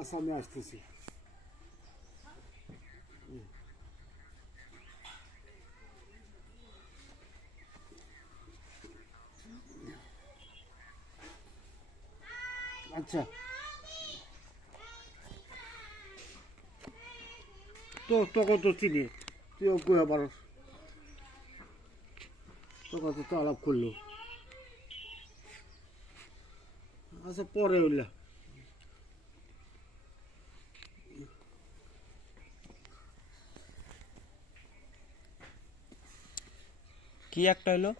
আচ্ছা আমি আসতেছি। আচ্ছা তোকে তো চিনি, তুইও কয়ে পারস, তোকে তো আলাপ করলো। আচ্ছা পরে হইলা কি একটা হইলো,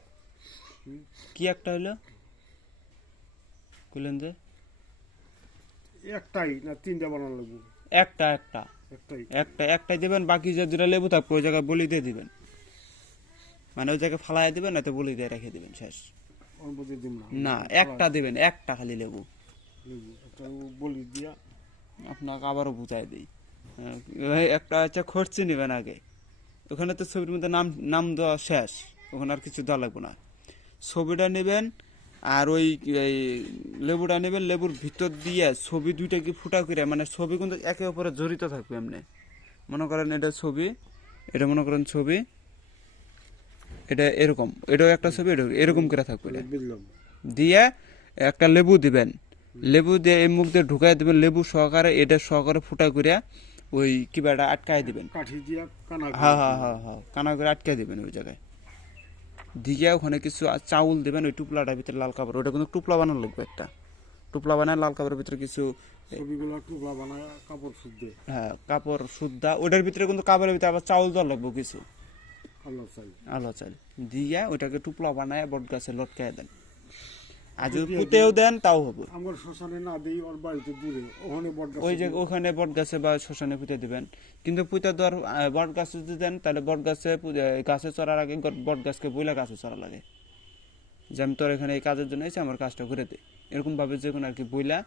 কি একটা হইলো কইলেন যে একটাই না তিনটা বানানো লাগবে? একটা একটা একটাই। একটাই দিবেন, বাকি যে দুটা লেবু থাকবে ওই জায়গায় বলি দিয়ে দিবেন, মানে ওই জায়গায় ফালাই দিবেন, না তো বলি দিয়ে রেখে দিবেন, শেষ। ওর মধ্যে দিম না, না, একটা দিবেন, একটা খালি লেবু। লেবু একটা বলি দিয়া। আপনাকে আবারও বুঝাই দিই। একটা হচ্ছে খরচি নেবেন আগে, ওখানে তো ছবির মধ্যে নাম নাম দেওয়া শেষ, ওখানে আর কিছু দেওয়া লাগবে না। ছবিটা নেবেন আর ওই এই লেবুটা নেবেন, লেবুর ভিতর দিয়ে ছবি দুইটা কি ফুটা করে, মানে ছবি কিন্তু একে অপরে জড়িত থাকবে এমনি। মনে করেন এটা ছবি, এটা মনে করেন ছবি, এটা এরকম, এটাও একটা ছবি, এটা এরকম করে থাকবে এটা। বুঝলাম। দিয়ে একটা লেবু দিবেন, লেবু দিয়ে এই মুখ দিয়ে ঢুকাই দিবেন, লেবু সহকারে এটা সহকারে ফুটা করে ওই কিবাটা আটকাই দিবেন। কাঠি দিয়া কানা হ্যাঁ হ্যাঁ হ্যাঁ হ্যাঁ, কানা করে আটকাই দিবেন ওই জায়গায়। দিয়ে ওখানে কিছু চাউল দিবেন ওই টুপলাটার ভিতরে, লাল কাপড়, ওটা কিন্তু টুপলা বানানো লাগবে একটা, টুপলা বানায় লাল কাপড়ের ভিতরে কিছু, ছবিগুলো টুকরা বানায় কাপড় শুদ্ধে হ্যাঁ কাপড় সুদ্ধা, ওটার ভিতরে কিন্তু কাপড়ের ভিতরে আবার চাউল দেওয়া লাগবে কিছু, আল্লাহ চাই। আলো চাল দিয়ে ওইটাকে টুপলা বানায় বট গাছে লটকায় দেন। আর যদি পুঁতেও দেন তাও হবে। আমার শ্মশানে না দিই, ওর বাড়িতে দূরে, ওখানে বট গাছ। ওই যে ওখানে বট গাছে বা শ্মশানে পুঁতে দিবেন। কিন্তু পুঁতে দেওয়ার বট গাছে যদি দেন তাহলে বট গাছে গাছে চড়ার আগে বট গাছকে বইলা গাছে চড়া লাগে, যে আমি তোর এখানে এই কাজের জন্য এসে আমার কাজটা করে দে, এরকম ভাবে যে কোনো আর কি বইলা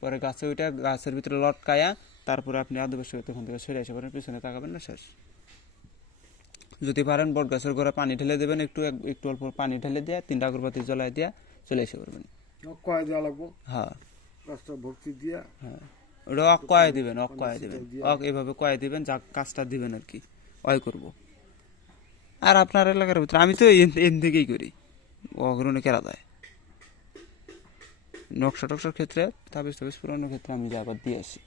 পরে গাছে ওইটা গাছের ভিতরে লটকায়া তারপরে আপনি আদিবাসী ওখান থেকে সরে এসে পারেন, পিছনে তাকাবেন না, শেষ। যদি পারেন বট গাছের গোড়ায় পানি ঢেলে দেবেন, একটু একটু অল্প পানি ঢেলে দিয়ে 3টা আগরবাতি জ্বলাই দিয়া চলে এসে পারবেন। কয় দেওয়া লাগবো? হ্যাঁ গাছটা ভক্তি দিয়া। হ্যাঁ, ওটা অকয়ে দিবেন, অকয়ে দিবেন, এভাবে কয়ে দিবেন, যা কাজটা দিবেন আর কি অয় করব। আর আপনার এলাকার ভিতরে আমি তো এন থেকেই করি, অগ্রণী কেরা দেয় নকশা টকশার ক্ষেত্রে, তাবিজ টাবিজ পুরানোর ক্ষেত্রে আমি যা আবার দিয়ে আসি,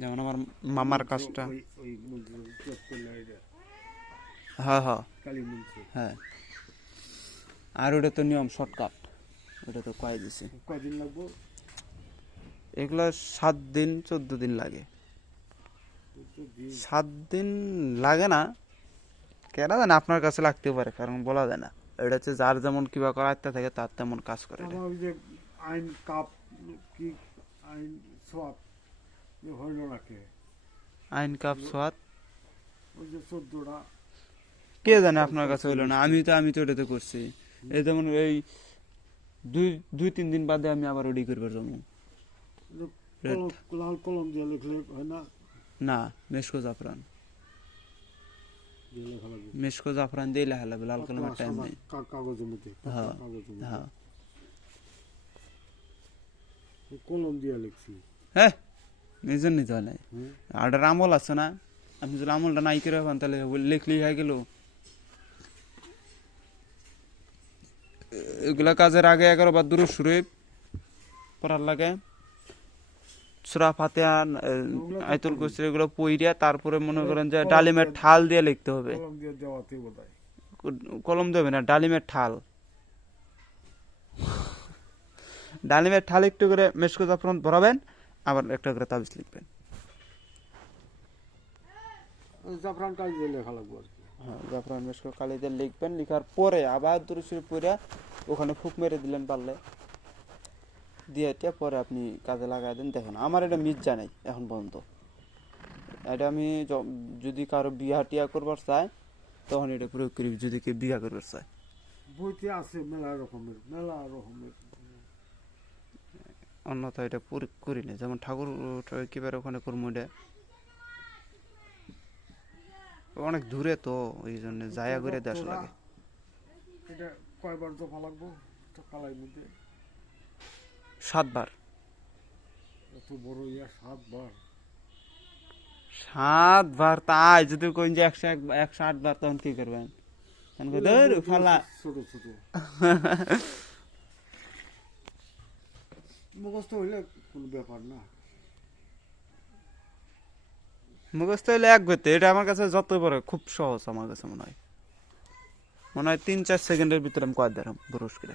যেমন আমার মামার কাজটা। ওই ওই মন্ত্র জপ করলে এটা হ্যাঁ হ্যাঁ কালী মন্ত্র। হ্যাঁ, আর ওটা তো নিয়ম শর্টকাট, ওটা তো কয়ে দিছি। কয়দিন লাগবো? এগুলো 7 দিন 14 দিন লাগে। 7 দিন লাগে না, কেন জানে আপনার কাছে লাগতেও পারে, কারণ বলা যায় না, এটা হচ্ছে যার যেমন কিবা করা ইচ্ছা থাকে তার তেমন কাজ করে এটা। আমার ওই যে আইন কাপ কি আইন সব হইল নাকি? আইন কাপ সোয়াত ওই যে 14টা। কে জানে আপনার কাছে হইলো না, আমি তো ওটাতে করছি। এই যেমন এই 2-3 দিন বাদে আমি আবার ওডি করবার জন্য। লাল কলম দিয়ে লিখলে হয় না? না, মেশকো জাফরান, দিয়ে লেখা লাগবে মেশকো জাফরান দিয়ে লেখা লাগবে, লাল কলমের টাইম নেই। কাগজের মধ্যে, হ্যাঁ কাগজের মধ্যে হ্যাঁ কলম দিয়ে লিখছি। হ্যাঁ, নিজের নিতে হয় নাই। হুম। আর ওটার আমল আছে না, আপনি যদি আমলটা নাই করে হন তাহলে লিখলেই হয়ে গেল। এগুলা কাজের আগে 11 বার দুরূদ শরীফ পড়ার লাগে, সূরা ফাতিহা, আয়াতুল কুরসি, এগুলো পড়িয়া তারপরে মনে করেন যে ডালিমের ঠাল দিয়ে লিখতে হবে। কলম দিয়ে দেওয়াতে বোধহয়। কলম দেবে না, ডালিমের ঠাল, ডালিমের ঠাল একটু করে মেশকো জাফরান ভরাবেন, আবার একটা করে তাবিজ লিখবেন। জাফরান কাজ দিয়ে লেখা লাগবে আর কি। হ্যাঁ, জাফরান মেশকো কালি দিয়ে লিখবেন, লিখার পরে আবার দুরূদ শরীফ পড়িয়া ওখানে ফুক মেরে দিলেন পারলে, দিয়ে এটা পরে আপনি কাজে লাগাই দেন। দেখেন আমার এটা মিস জানাই এখন পর্যন্ত, এটা আমি যদি কারো বিয়া টিয়া করবার চাই তখন এটা প্রয়োগ করি, যদি কেউ বিয়া করবার চায়। বইতে আছে মেলা রকমের, মেলা রকমের। অন্যথা এটা প্রয়োগ করি না, যেমন ঠাকুর কিবার ওখানে করবো, এটা অনেক দূরে তো ওই জন্য জায়গা করে দেশ লাগে। এটা কয়বার জপা লাগবো কালাই মধ্যে? 7 বার। এত বড় ইয়া 7 বার। 7 বার? তাই যদি কোন যে 108 বার, তখন কি করবেন? তখন কই, ধুর, ফালা। ছোট ছোট মুখস্থ হইলে কোনো ব্যাপার না। মুখস্থ হইলে এক গতি, এটা আমার কাছে যত বড় খুব সহজ। আমার কাছে মনে হয় 3-4 সেকেন্ডের ভিতরে আমি কয় দিলাম ব্রুশ করে।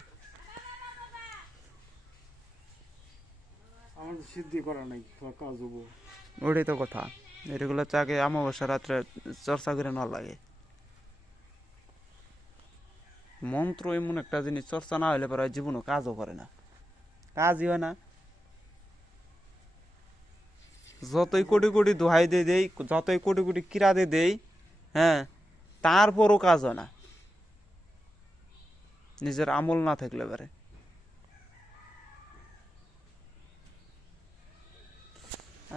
আমাদের সিদ্ধি করা নাই, কাজ হবো। ওটাই তো কথা। এগুলো চাকে অমাবস্যা রাত্রে চর্চা করে না লাগে। মন্ত্র এমন একটা জিনিস, চর্চা না হইলে পরে জীবনও কাজও করে না, কাজই হয় না। যতই কোটি কোটি দোহাই দিয়ে দেই, যতই কোটি কোটি কিরা দিয়ে দেই, হ্যাঁ, তারপরও কাজ হয় না, নিজের আমল না থাকলে পারে।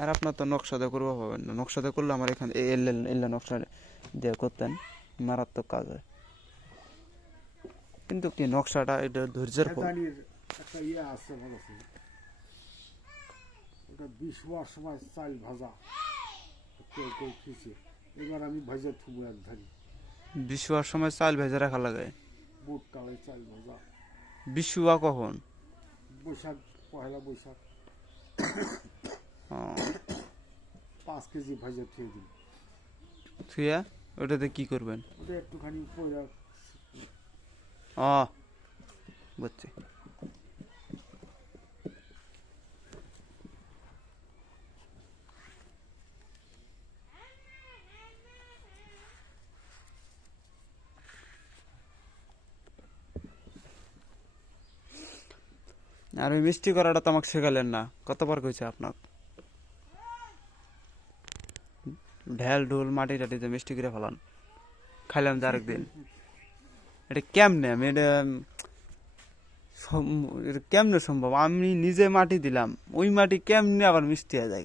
আর আপনার তো নকশাদা করবো পাবেন না, নকশাদা করলে আমার এখানে এল্লা নকশা দিয়ে করতেন, মারাত্মক কাজ হয়। কিন্তু কি নকশাটা এটা ধৈর্যের ফল। শয়তানির একটা ইয়ে আছে আমার কাছে, ওটা 20 হওয়ার সময় চাল ভাজা কেউ কেউ খেয়েছে। এবার আমি ভাজা থুবো এক ধারি। বিশুয়ার সময় চাল ভেজে রাখা লাগে? বুট কালাই চাল ভাজা। বিশুয়া কখন? বৈশাখ, পহেলা বৈশাখ। ও, 5 কেজি ভাজা থুয়ে দিন। থুয়া ওটাতে কি করবেন? ওটা একটুখানি পয়লা। ও, বুঝছি। আর ওই মিষ্টি করাটা তো আমাকে শেখালেন না, কতবার কইছে আপনার? ঢেল ঢুল মাটি টাটিতে মিষ্টি করে ফেলান, খাইলাম যে আরেকদিন। এটা কেমনে? আমি এটা কেমনে সম্ভব? আমি নিজে মাটি দিলাম, ওই মাটি কেমনে আবার মিষ্টি হয়ে যায়?